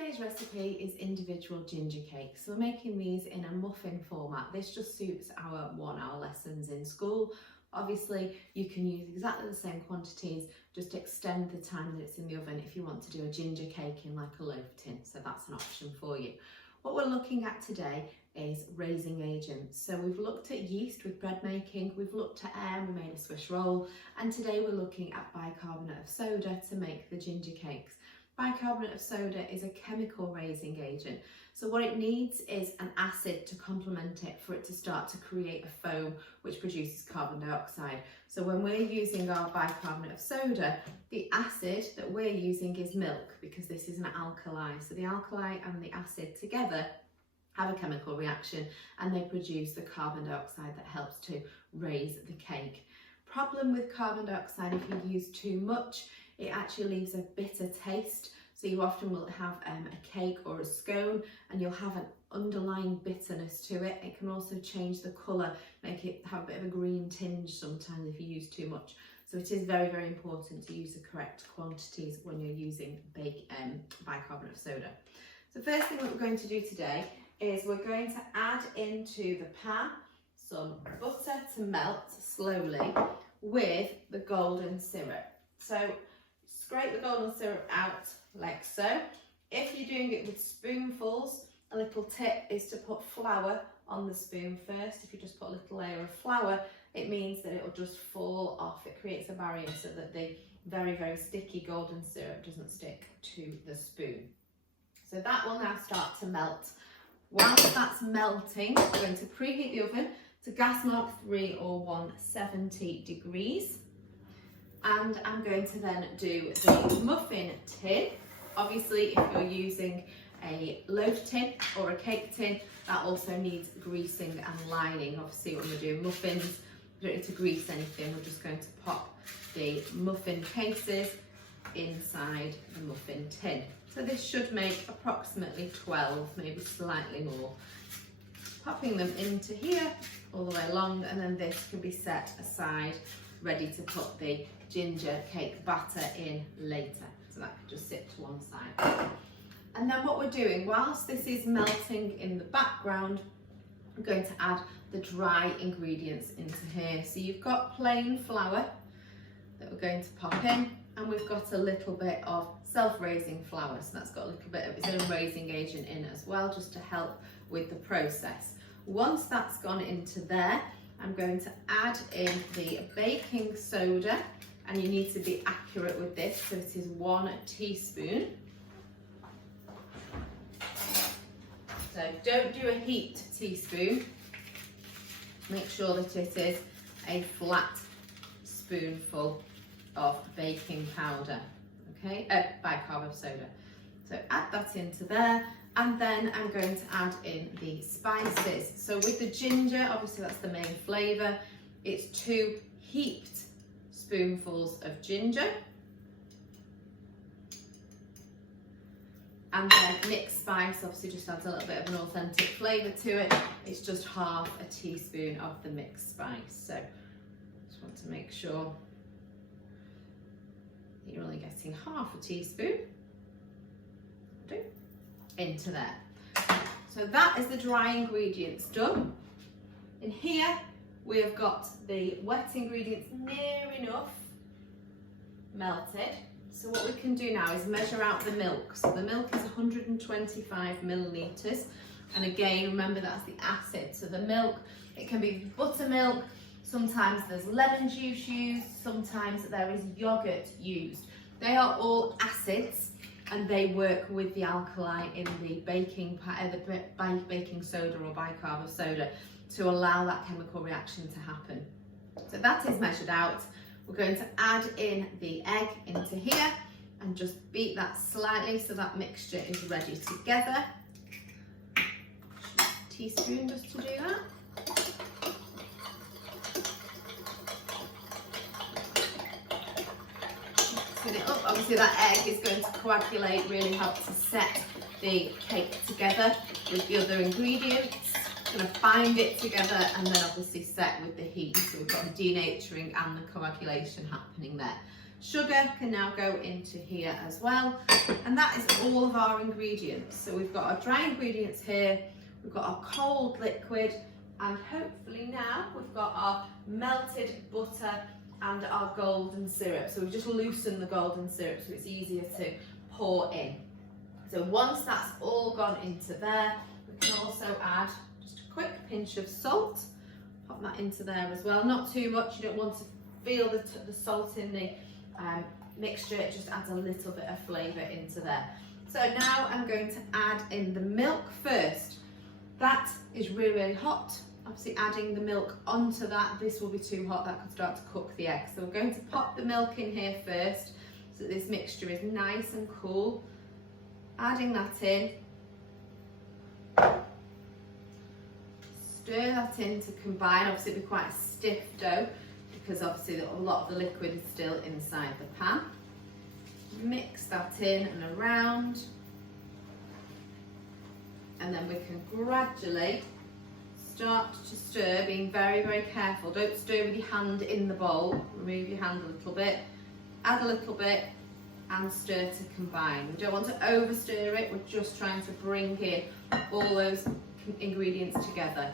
Today's recipe is individual ginger cakes. So we're making these in a muffin format. This just suits our 1 hour lessons in school. Obviously, you can use exactly the same quantities, just extend the time that it's in the oven if you want to do a ginger cake in like a loaf tin. So that's an option for you. What we're looking at today is raising agents. So we've looked at yeast with bread making, we've looked at air, we made a Swiss roll, and today we're looking at bicarbonate of soda to make the ginger cakes. Bicarbonate of soda is a chemical raising agent. So what it needs is an acid to complement it for it to start to create a foam which produces carbon dioxide. So when we're using our bicarbonate of soda, the acid that we're using is milk because this is an alkali. So the alkali and the acid together have a chemical reaction and they produce the carbon dioxide that helps to raise the cake. Problem with carbon dioxide, if you use too much, it actually leaves a bitter taste. So you often will have a cake or a scone and you'll have an underlying bitterness to it. It can also change the colour, make it have a bit of a green tinge sometimes if you use too much. So it is very, very important to use the correct quantities when you're using bicarbonate of soda. So first thing that we're going to do today is we're going to add into the pan some butter to melt slowly with the golden syrup. So scrape the golden syrup out like so. If you're doing it with spoonfuls, a little tip is to put flour on the spoon first. If you just put a little layer of flour, it means that it will just fall off. It creates a barrier so that the very, very sticky golden syrup doesn't stick to the spoon. So that will now start to melt. Whilst that's melting, we're going to preheat the oven to gas mark 3 or 170 degrees. And I'm going to then do the muffin tin. Obviously, if you're using a loaf tin or a cake tin, that also needs greasing and lining. Obviously, when we're doing muffins, we don't need to grease anything. We're just going to pop the muffin cases inside the muffin tin. So this should make approximately 12, maybe slightly more. Popping them into here all the way along, and then this can be set aside, ready to put the ginger cake batter in later. So that can just sit to one side. And then what we're doing, whilst this is melting in the background, I'm going to add the dry ingredients into here. So you've got plain flour that we're going to pop in, and we've got a little bit of self-raising flour. So that's got a little bit of its own raising agent in as well, just to help with the process. Once that's gone into there, I'm going to add in the baking soda, and you need to be accurate with this, so it is 1 teaspoon. So don't do a heaped teaspoon, make sure that it is a flat spoonful of baking powder, okay, bicarb of soda. So add that into there. And then I'm going to add in the spices. So with the ginger, obviously that's the main flavour. It's 2 heaped spoonfuls of ginger. And then mixed spice obviously just adds a little bit of an authentic flavour to it. It's just half a teaspoon of the mixed spice. So just want to make sure that you're only getting half a teaspoon. Into there. So that is the dry ingredients done. In here we have got the wet ingredients near enough melted. So what we can do now is measure out the milk. So the milk is 125 millilitres, and again remember that's the acid. So the milk, it can be buttermilk, sometimes there's lemon juice used, sometimes there is yogurt used. They are all acids, and they work with the alkali in the baking soda or bicarb of soda to allow that chemical reaction to happen. So that is measured out. We're going to add in the egg into here and just beat that slightly so that mixture is ready together. Teaspoon just to do that. It up. Obviously that egg is going to coagulate, really help to set the cake together with the other ingredients. It's going to bind it together and then obviously set with the heat. So we've got the denaturing and the coagulation happening there. Sugar can now go into here as well. And that is all of our ingredients. So we've got our dry ingredients here, we've got our cold liquid, and hopefully now we've got our melted butter and our golden syrup. So we've just loosened the golden syrup so it's easier to pour in. So once that's all gone into there, we can also add just a quick pinch of salt. Pop that into there as well. Not too much, you don't want to feel the salt in the mixture, it just adds a little bit of flavour into there. So now I'm going to add in the milk first. That is really, really hot. Obviously adding the milk onto that, this will be too hot, that could start to cook the eggs. So we're going to pop the milk in here first so that this mixture is nice and cool. Adding that in. Stir that in to combine. Obviously it'll be quite a stiff dough because obviously a lot of the liquid is still inside the pan. Mix that in and around. And then we can gradually start to stir, being very, very careful. Don't stir with your hand in the bowl. Remove your hand a little bit, add a little bit, and stir to combine. We don't want to overstir it, we're just trying to bring in all those ingredients together.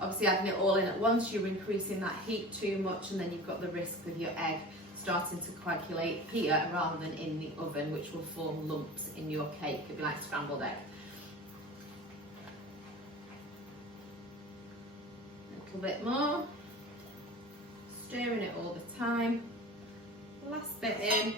Obviously adding it all in at once, you're increasing that heat too much, and then you've got the risk with your egg starting to coagulate here rather than in the oven, which will form lumps in your cake. It'd be like scrambled egg. A little bit more. Stirring it all the time. Last bit in.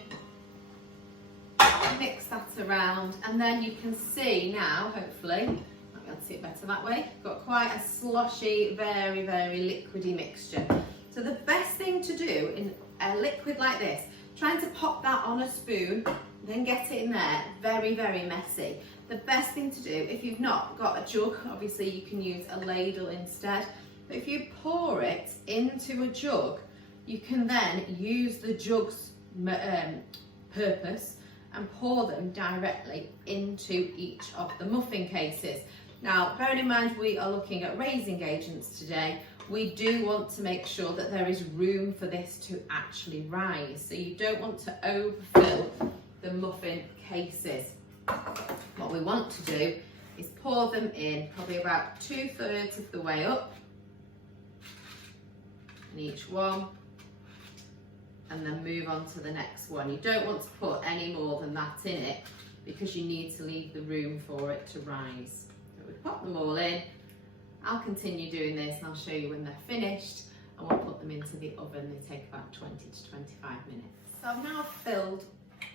Mix that around, and then you can see now, hopefully, might be able to see it better that way, got quite a sloshy, very, very liquidy mixture. So the best thing to do in a liquid like this, trying to pop that on a spoon, then get it in there, very, very messy. The best thing to do, if you've not got a jug, obviously you can use a ladle instead, but if you pour it into a jug, you can then use the jug's purpose and pour them directly into each of the muffin cases. Now, bearing in mind we are looking at raising agents today, we do want to make sure that there is room for this to actually rise. So you don't want to overfill the muffin cases. What we want to do is pour them in probably about 2/3 of the way up in each one, and then move on to the next one. You don't want to put any more than that in it because you need to leave the room for it to rise. So we pop them all in. I'll continue doing this and I'll show you when they're finished, and we'll put them into the oven. They take about 20 to 25 minutes. So I've now filled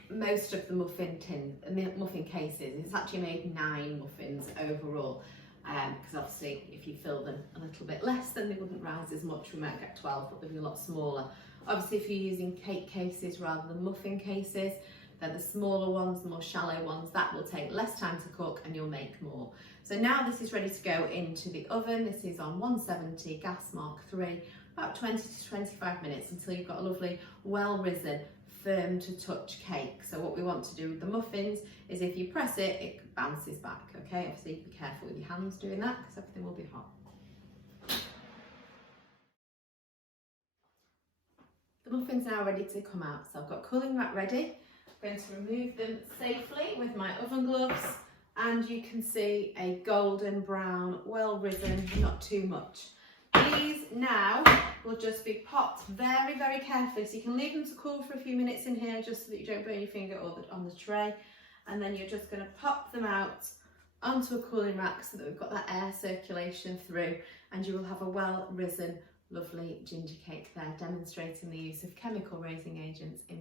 most of the muffin cases. It's actually made 9 muffins overall, because obviously if you fill them a little bit less, then they wouldn't rise as much. We might get 12, but they'll be a lot smaller. Obviously if you're using cake cases rather than muffin cases, then the smaller ones, the more shallow ones, that will take less time to cook and you'll make more. So now this is ready to go into the oven. This is on 170, gas mark 3, about 20 to 25 minutes until you've got a lovely, well-risen, firm to touch cake. So what we want to do with the muffins is if you press it, it bounces back, okay? Obviously be careful with your hands doing that because everything will be hot. The muffin's now ready to come out, so I've got cooling rack ready. I'm going to remove them safely with my oven gloves, and you can see a golden brown, well risen, not too much. These now will just be popped very, very carefully, so you can leave them to cool for a few minutes in here just so that you don't burn your finger or on the tray, and then you're just going to pop them out onto a cooling rack so that we've got that air circulation through, and you will have a well risen, lovely ginger cake there, demonstrating the use of chemical raising agents in